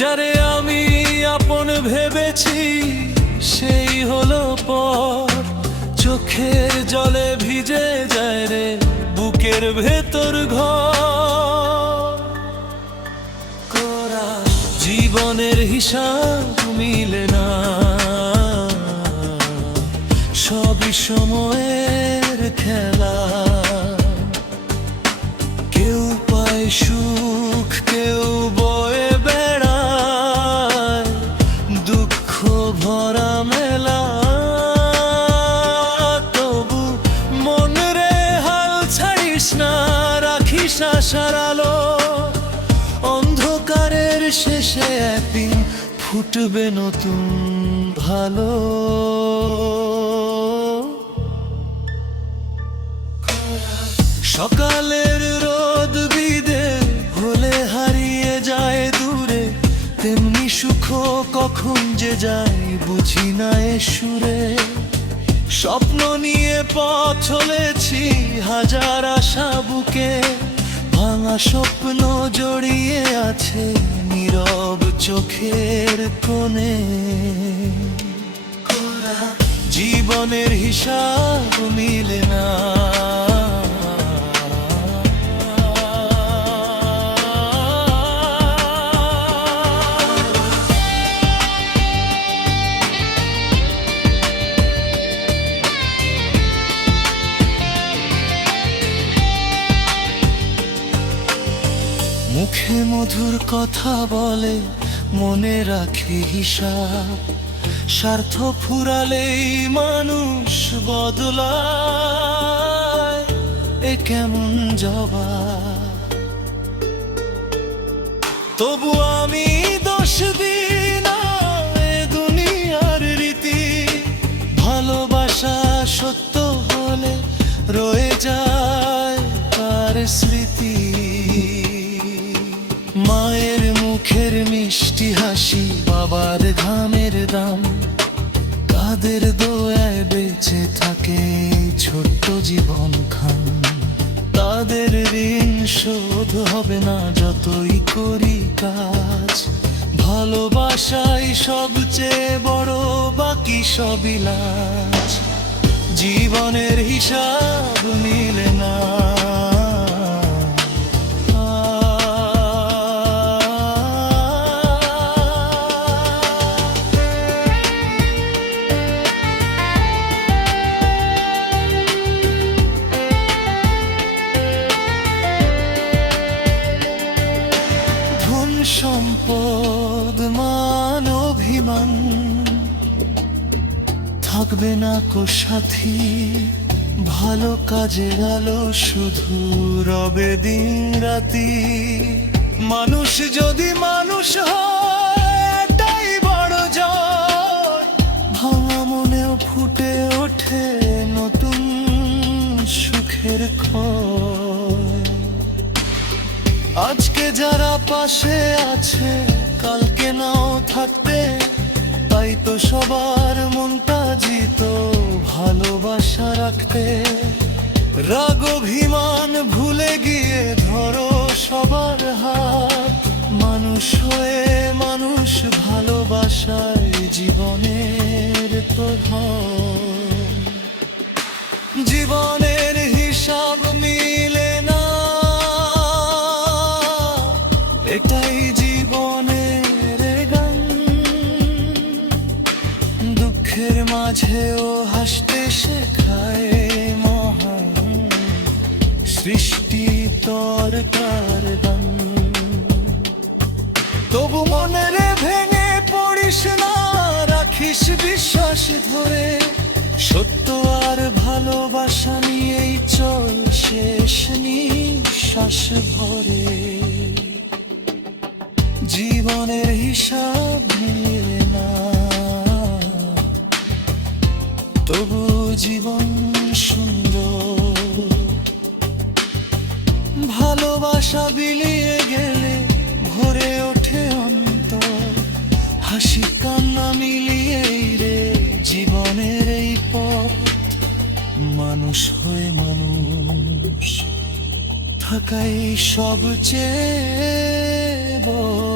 যারে আমি আপন ভেবেছি সেই হলো পর, চোখের জলে ভিজে যায় রে বুকের ভেতর ঘর করা। জীবনের হিসাব মিলে না, সবই সময়ের খেলা। কেউ পায় সুখ, কেউ বয়ে বেড়ায় দুঃখ ভরা মেলা। তবু মন রে হাল ছাড়িস না, রাখিস আশার আলো। অন্ধকারের শেষে একদিন ফুটবে নতুন ভালো। সকালের রোদ বিদে হলে হারিয়ে যায় দূরে, তেমনি সুখ কখন যে যায় বুঝি না এ সুরে। স্বপ্ন নিয়ে পথ চলেছি হাজার আশা বুকে, ভাঙা স্বপ্ন জড়িয়ে আছে নীরব চোখের কোণে। জীবনের হিসাব মিলে না, মুখে মধুর কথা বলে মনে রাখে হিসাব। স্বার্থ ফুরালেই মানুষ বদলায়, এ কেমন জবাব। তবু আমি দোষ দিই না এ দুনিয়ার রীতি, ভালোবাসা সত্য হলে রয়ে যায় তার স্মৃতি। মায়ের মুখের মিষ্টি হাসি, বাবার ঘামের দাম, কাদের দোয়ায় বেঁচে থাকে ছোট্ট জীবন খান। তাদের ঋণ শোধ হবে না যতই করি কাজ, ভালোবাসাই সবচেয়ে বড়, বাকি সবই লাজ। জীবনের হিসাব মিলে না, সম্পদ মান অভিমান থাকবে না কো সাথী। ভালো কাজের আলো শুধু রবে দিন রাতি। মানুষ যদি মানুষ হয় এটাই বড় জয়, ভাঙা মনেও ফুটে ওঠে নতুন সুখের ক্ষয়। আজকে যারা পাশে আছে কালকে নাও থাকতে, তাই তো সবার মনটা জিত ভালোবাসা রাখতে। রাগ অভিমান ভুলে গিয়ে ধরো সবার হাত, মানুষ হয়ে মানুষ ভালোবাসায় জীবনের প্রধান। জীবনের হিসাব মিলে না, এটাই জীবনের গান। দুঃখের মাঝেও হাসতে শেখায় মহান সৃষ্টি তরকার গান। তবু মনে ভেঙে পড়িস না, রাখিস বিশ্বাস ধরে। সত্য আর ভালোবাসা নিয়েই চল শেষ নিঃশ্বাস ভরে। জীবনের হিসাব মিলে না, তবু জীবন সুন্দর। ভালোবাসা বিলিয়ে গেলে ভরে ওঠে অন্তর, হাসি কান্না মিলিয়েই রে জীবনের এই পথ। মানুষ হয়ে মানুষ থাকাই সবচেয়ে বড়।